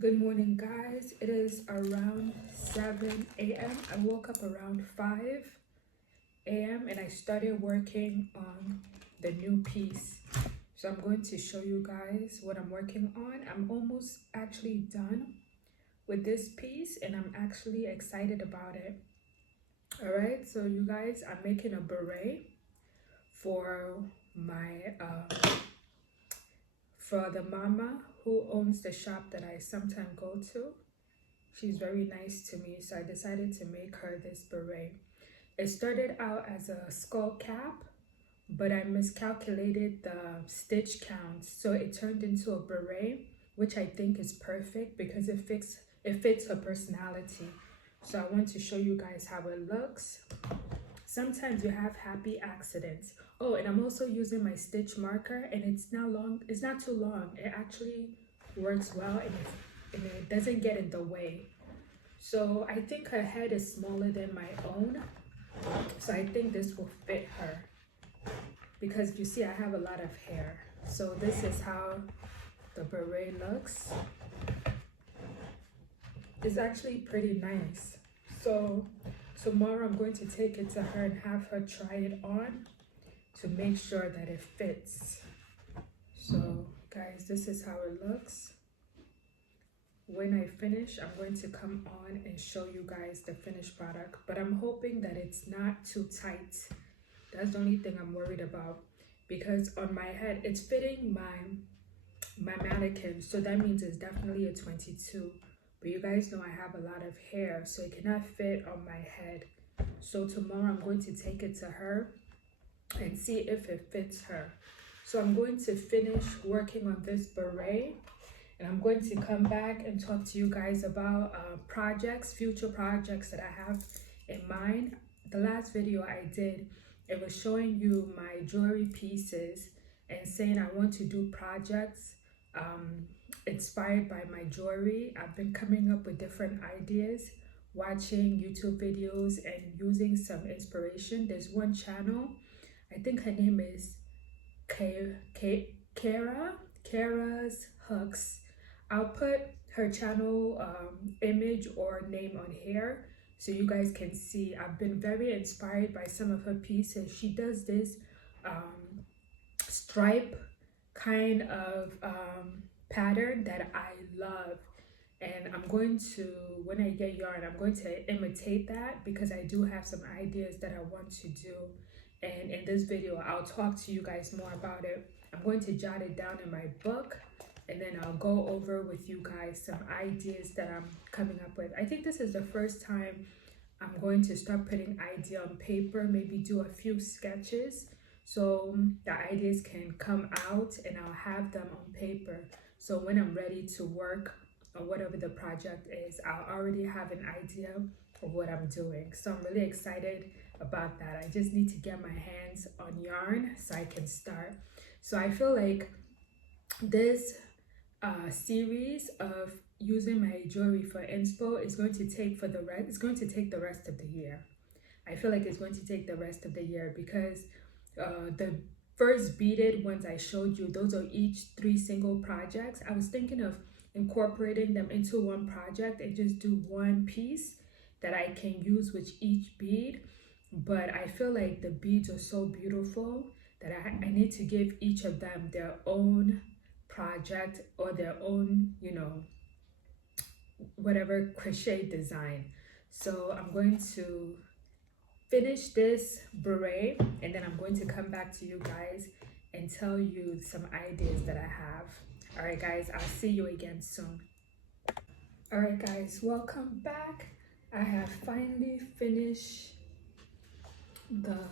Good morning, guys. It is around 7 a.m. I woke up around 5 a.m. and I started working on the new piece. So I'm going to show you guys what I'm working on. I'm almost actually done with this piece and I'm actually excited about it. All right, so you guys, I'm making a beret for my for the mama who owns the shop that I sometimes go to. She's very nice to me, so I decided to make her this beret. It started out as a skull cap, but I miscalculated the stitch count, so it turned into a beret, which I think is perfect because it fits her personality. So I want to show you guys how it looks. Sometimes you have happy accidents. Oh, and I'm also using my stitch marker, and it's not too long. It actually works well, and it doesn't get in the way. So I think her head is smaller than my own, so I think this will fit her because you see I have a lot of hair. So this is how the beret looks. It's actually pretty nice. So tomorrow I'm going to take it to her and have her try it on to make sure that it fits. So guys, this is how it looks. When I finish, I'm going to come on and show you guys the finished product, but I'm hoping that it's not too tight. That's the only thing I'm worried about, because on my head it's fitting my mannequin, so that means it's definitely a 22, but you guys know I have a lot of hair, so it cannot fit on my head. So tomorrow I'm going to take it to her and see if it fits her. So I'm going to finish working on this beret, and I'm going to come back and talk to you guys about future projects that I have in mind. The last video I did, it was showing you my jewelry pieces and saying I want to do projects inspired by my jewelry. I've been coming up with different ideas, watching YouTube videos and using some inspiration. There's one channel, I think her name is Kara's Hooks. I'll put her channel image or name on here so you guys can see. I've been very inspired by some of her pieces. She does this stripe kind of pattern that I love, and I'm going to, when I get yarn, I'm going to imitate that because I do have some ideas that I want to do, and in this video I'll talk to you guys more about it. I'm going to jot it down in my book, and then I'll go over with you guys some ideas that I'm coming up with. I think this is the first time I'm going to start putting idea on paper, maybe do a few sketches so the ideas can come out and I'll have them on paper. So when I'm ready to work on whatever the project is, I'll already have an idea of what I'm doing. So I'm really excited about that. I just need to get my hands on yarn so I can start. So I feel like this series of using my jewelry for inspo is going to take the rest of the year. I feel like it's going to take the rest of the year because the first beaded ones I showed you, those are each 3 single projects. I was thinking of incorporating them into one project and just do one piece that I can use with each bead, but I feel like the beads are so beautiful that I need to give each of them their own project or their own, whatever crochet design. So I'm going to finish this beret and then I'm going to come back to you guys and tell you some ideas that I have. All right guys, I'll see you again soon. All right guys, welcome back. I have finally finished the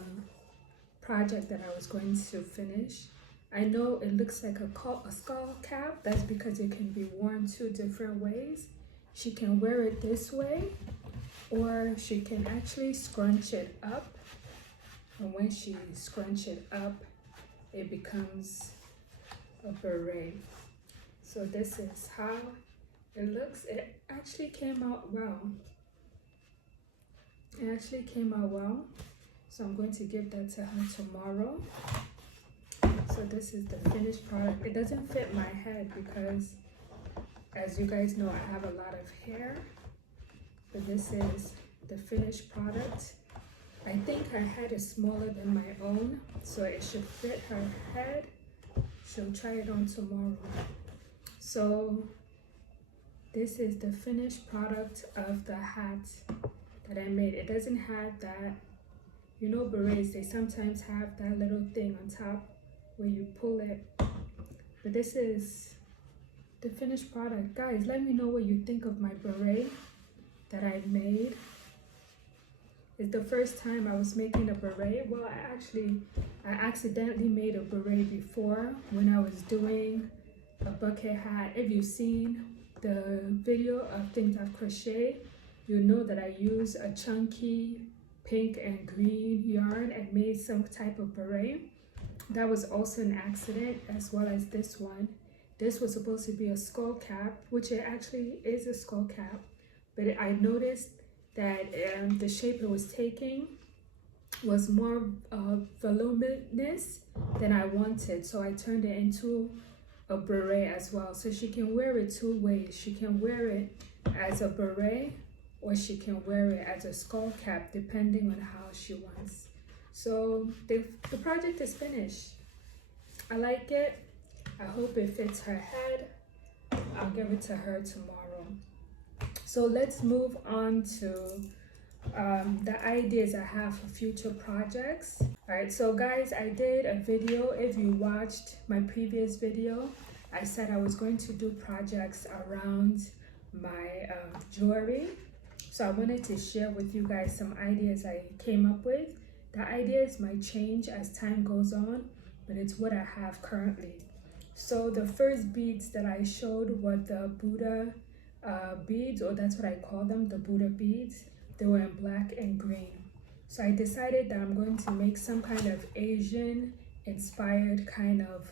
project that I was going to finish. I know it looks like a skull cap. That's because it can be worn 2 different ways. She can wear it this way, or she can actually scrunch it up. And when she scrunch it up, it becomes a beret. So this is how it looks. It actually came out well. So I'm going to give that to her tomorrow. So this is the finished product. It doesn't fit my head because As you guys know, I have a lot of hair, but this is the finished product. I think her head is smaller than my own, so it should fit her head. She'll try it on tomorrow. So this is the finished product of the hat that I made. It doesn't have that, you know, berets, they sometimes have that little thing on top where you pull it. But this is the finished product. Guys, let me know what you think of my beret that I made. It's the first time I was making a beret. Well, I accidentally made a beret before when I was doing a bucket hat. If you've seen the video of things I've crocheted, you know that I use a chunky pink and green yarn and made some type of beret. That was also an accident, as well as this one. This was supposed to be a skull cap, which it actually is a skull cap, but I noticed that the shape it was taking was more voluminous than I wanted, so I turned it into a beret as well. So she can wear it two ways. She can wear it as a beret, or she can wear it as a skull cap, depending on how she wants. So the project is finished. I like it. I hope it fits her head. I'll give it to her tomorrow. So let's move on to the ideas I have for future projects. All right, so guys, I did a video. If you watched my previous video, I said I was going to do projects around my jewelry. So I wanted to share with you guys some ideas I came up with. The ideas might change as time goes on, but it's what I have currently. So the first beads that I showed were the Buddha beads, or that's what I call them, the Buddha beads. They were in black and green. So I decided that I'm going to make some kind of Asian inspired kind of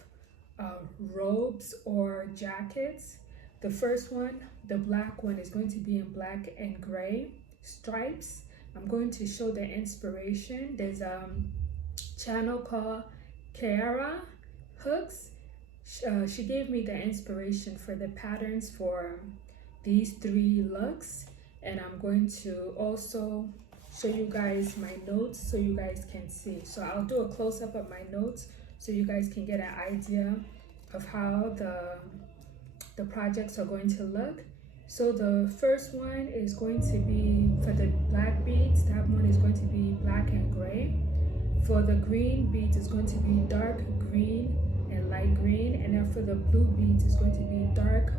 robes or jackets. The first one, the black one, is going to be in black and gray stripes. I'm going to show the inspiration. There's a channel called Kiara Hooks. She gave me the inspiration for the patterns for these three looks, and I'm going to also show you guys my notes so you guys can see. So I'll do a close-up of my notes so you guys can get an idea of how the projects are going to look. So the first one is going to be for the black beads. That one is going to be black and gray. For the green beads, it's going to be dark green and light green, and then for the blue beads, it's going to be dark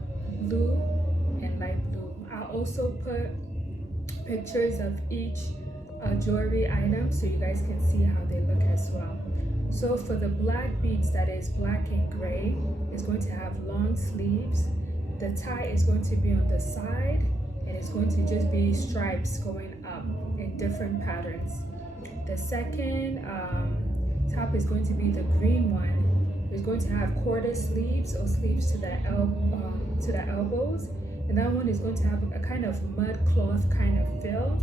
blue and light blue. I'll also put pictures of each jewelry item so you guys can see how they look as well. So for the black beads, that is black and gray, it's going to have long sleeves. The tie is going to be on the side, and it's going to just be stripes going up in different patterns. The second top is going to be the green one. It's going to have quarter sleeves or sleeves to the elbows, and that one is going to have a kind of mud cloth kind of feel.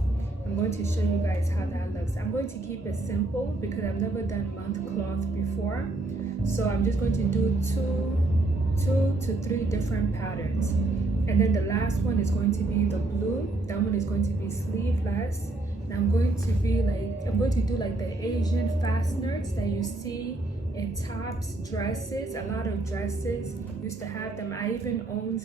I'm going to show you guys how that looks. I'm going to keep it simple because I've never done mud cloth before, so I'm just going to do two to three different patterns. And then the last one is going to be the blue. That one is going to be sleeveless. And I'm going to do like the Asian fasteners that you see in tops, dresses. A lot of dresses used to have them. I even owned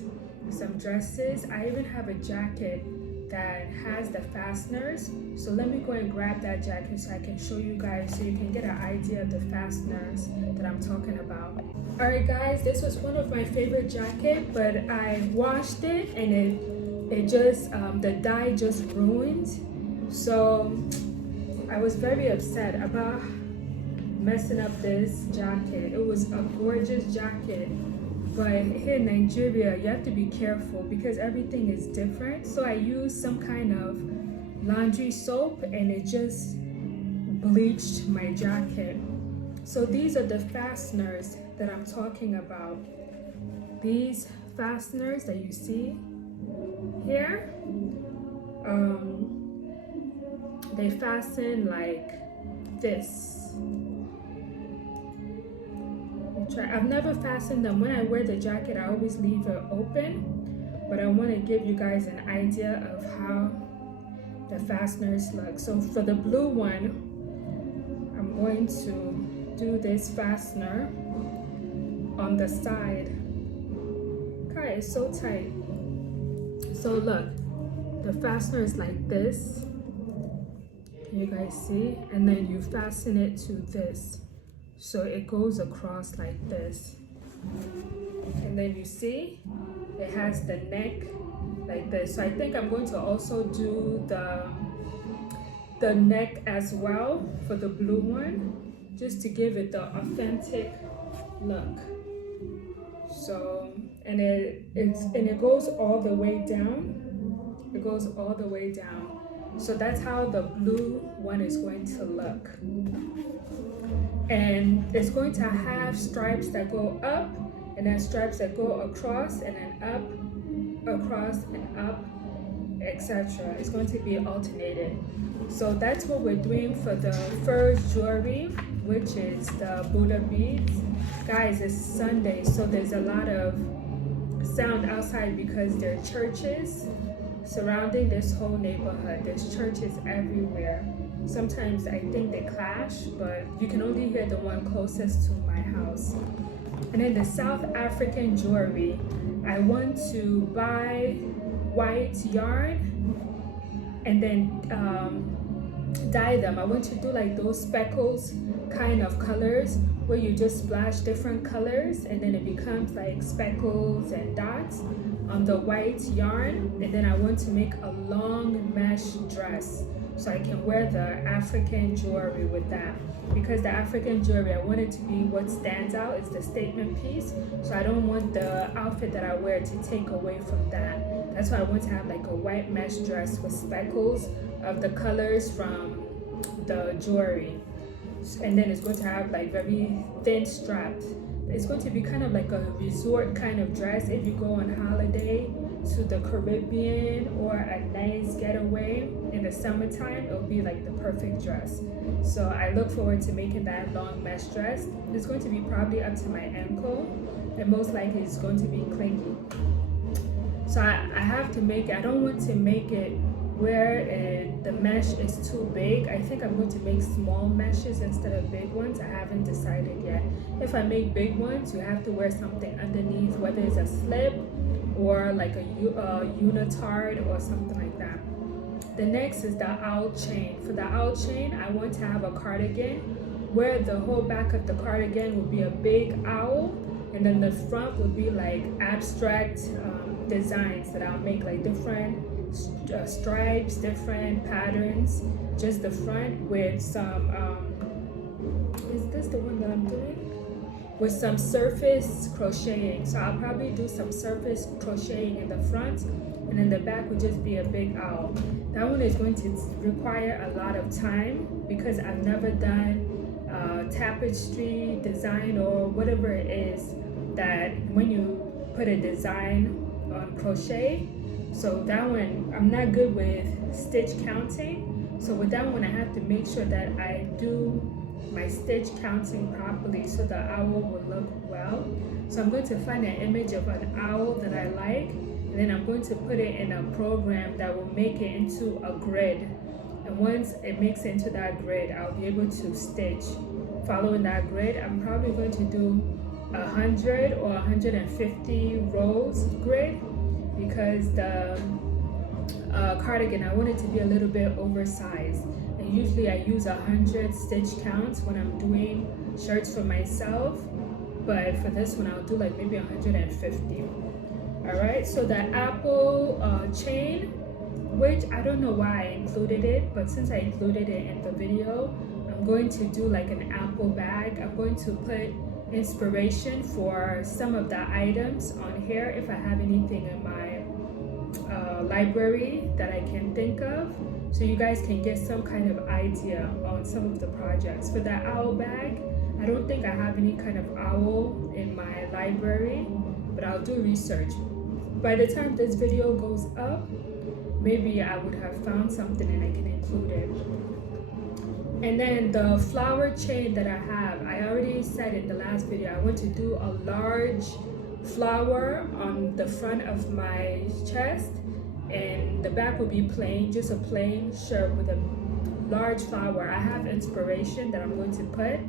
some dresses. I even have a jacket that has the fasteners. So let me go and grab that jacket so I can show you guys, so you can get an idea of the fasteners that I'm talking about. All right guys, this was one of my favorite jackets, but I washed it and it just the dye just ruined. So I was very upset about messing up this jacket. It was a gorgeous jacket, but here in Nigeria you have to be careful because everything is different. So I used some kind of laundry soap and it just bleached my jacket. So these are the fasteners that I'm talking about. These fasteners that you see here, they fasten like this. I've never fastened them. When I wear the jacket, I always leave it open. but I want to give you guys an idea of how the fasteners look. So for the blue one, I'm going to do this fastener on the side. God, it's so tight. So look, the fastener is like this. Can you guys see? And then you fasten it to this. So it goes across like this. And then you see, it has the neck like this. So I think I'm going to also do the neck as well for the blue one, just to give it the authentic look. So, and it goes all the way down. It goes all the way down. So that's how the blue one is going to look. And it's going to have stripes that go up, and then stripes that go across, and then up, across, and up, etc. It's going to be alternated. So that's what we're doing for the first jewelry, which is the Buddha beads. Guys, it's Sunday, so there's a lot of sound outside because there are churches surrounding this whole neighborhood. There's churches everywhere. Sometimes I think they clash, but you can only hear the one closest to my house. And then the South African jewelry, I want to buy white yarn and then dye them. I want to do like those speckles kind of colors where you just splash different colors and then it becomes like speckles and dots on the white yarn. And then I want to make a long mesh dress so I can wear the African jewelry with that. Because the African jewelry, I want it to be what stands out. It's the statement piece. So I don't want the outfit that I wear to take away from that. That's why I want to have like a white mesh dress with speckles of the colors from the jewelry. And then it's going to have like very thin straps. It's going to be kind of like a resort kind of dress if you go on holiday to the Caribbean or a nice getaway in the summertime. It'll be like the perfect dress. So I look forward to making that long mesh dress. It's going to be probably up to my ankle, and most likely it's going to be clingy. So I have to make it, I don't want to make it where the mesh is too big. I think I'm going to make small meshes instead of big ones. I haven't decided yet. If I make big ones, you have to wear something underneath, whether it's a slip or like a unitard or something like that. The next is the owl chain. For the owl chain, I want to have a cardigan where the whole back of the cardigan will be a big owl, and then the front will be like abstract designs that I'll make, like different stripes, different patterns, just the front with some is this the one that I'm doing? With some surface crocheting. So I'll probably do some surface crocheting in the front, and then the back would just be a big owl. That one is going to require a lot of time because I've never done tapestry design or whatever it is that when you put a design on crochet. So that one, I'm not good with stitch counting. So with that one, I have to make sure that I do my stitch counting properly so the owl will look well. So I'm going to find an image of an owl that I like, and then I'm going to put it in a program that will make it into a grid. And once it makes it into that grid, I'll be able to stitch. Following that grid, I'm probably going to do 100 or 150 rows grid, because the cardigan, I want it to be a little bit oversized. And usually I use 100 stitch counts when I'm doing shirts for myself, but for this one I'll do like maybe 150. All right, so the apple chain, which I don't know why I included it, but since I included it in the video, I'm going to do like an apple bag. I'm going to put inspiration for some of the items on here if I have anything in my library that I can think of, so you guys can get some kind of idea on some of the projects. For the owl bag, I don't think I have any kind of owl in my library, but I'll do research. By the time this video goes up, maybe I would have found something and I can include it. And then the flower chain that I have, I already said in the last video, I want to do a large flower on the front of my chest, and the back will be plain, just a plain shirt with a large flower. I have inspiration that I'm going to put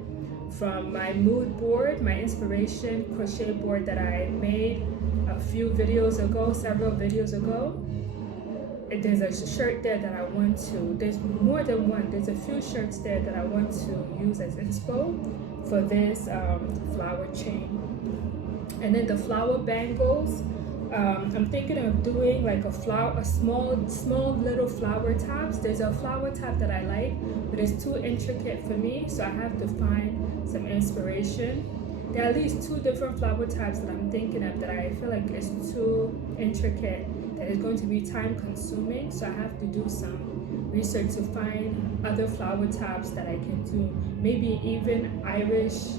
from my mood board, my inspiration crochet board that I made a few videos ago, several videos ago. There's a shirt there that I want to, there's more than one, there's a few shirts there that I want to use as inspo for this flower chain. And then the flower bangles, I'm thinking of doing like a small little flower tops. There's a flower top that I like, but it's too intricate for me, so I have to find some inspiration. There are at least 2 different flower types that I'm thinking of that I feel like is too intricate, that is going to be time consuming, so I have to do some research to find other flower types that I can do. Maybe even Irish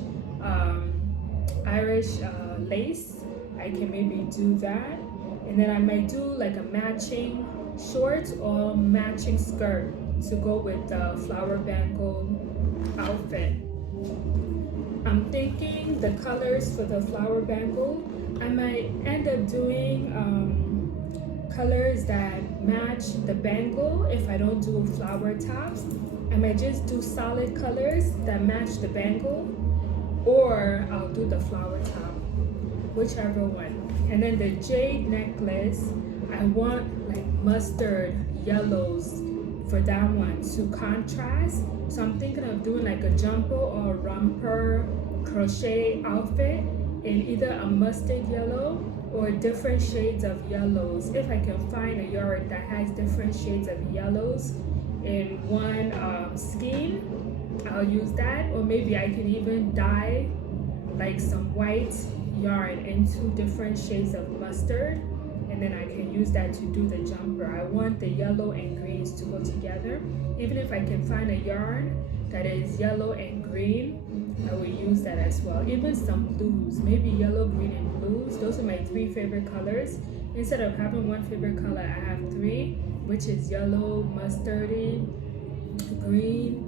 lace, I can maybe do that. And then I might do like a matching shorts or matching skirt to go with the flower bangle outfit. I'm thinking the colors for the flower bangle, I might end up doing colors that match the bangle. If I don't do flower tops, I might just do solid colors that match the bangle, or I'll do the flower top, whichever one. And then the jade necklace, I want like mustard yellows for that one to contrast. So I'm thinking of doing like a jumper or a romper crochet outfit in either a mustard yellow or different shades of yellows. If I can find a yarn that has different shades of yellows in one scheme, I'll use that. Or maybe I can even dye like some white yarn into different shades of mustard, and then I can use that to do the jumper. I want the yellow and greens to go together. Even if I can find a yarn that is yellow and green, I will use that as well. Even some blues, maybe yellow, green, and blues. Those are my 3 favorite colors. Instead of having one favorite color, I have 3, which is yellow, mustardy, green,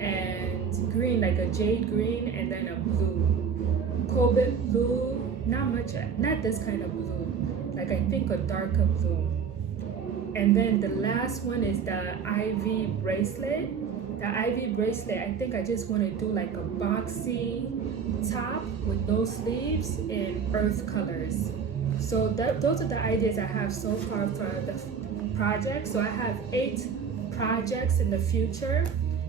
and green, like a jade green, and then a blue. Cobalt blue, not this kind of blue, like I think a darker blue. And then the last one is the ivy bracelet. The ivy bracelet, I think I just want to do like a boxy top with no sleeves in earth colors. So those are the ideas I have so far for the project. So I have 8 projects in the future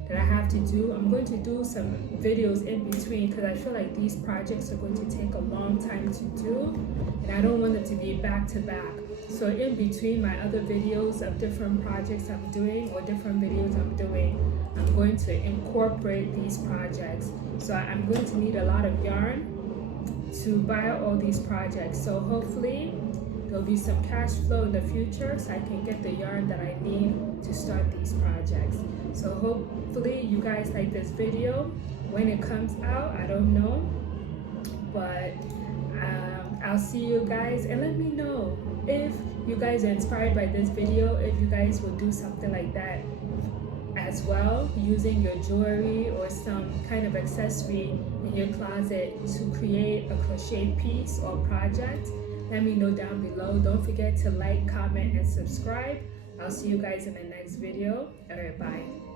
that I have to do. I'm going to do some videos in between because I feel like these projects are going to take a long time to do, and I don't want them to be back to back. So in between my other videos of different projects I'm doing or different videos I'm doing, I'm going to incorporate these projects. So I'm going to need a lot of yarn to buy all these projects. So hopefully there'll be some cash flow in the future so I can get the yarn that I need to start these projects. So hopefully you guys like this video. When it comes out, I don't know, but I'll see you guys, and let me know if you guys are inspired by this video, if you guys will do something like that as well, using your jewelry or some kind of accessory in your closet to create a crochet piece or project. Let me know down below. Don't forget to like, comment, and subscribe. I'll see you guys in the next video. All right, bye.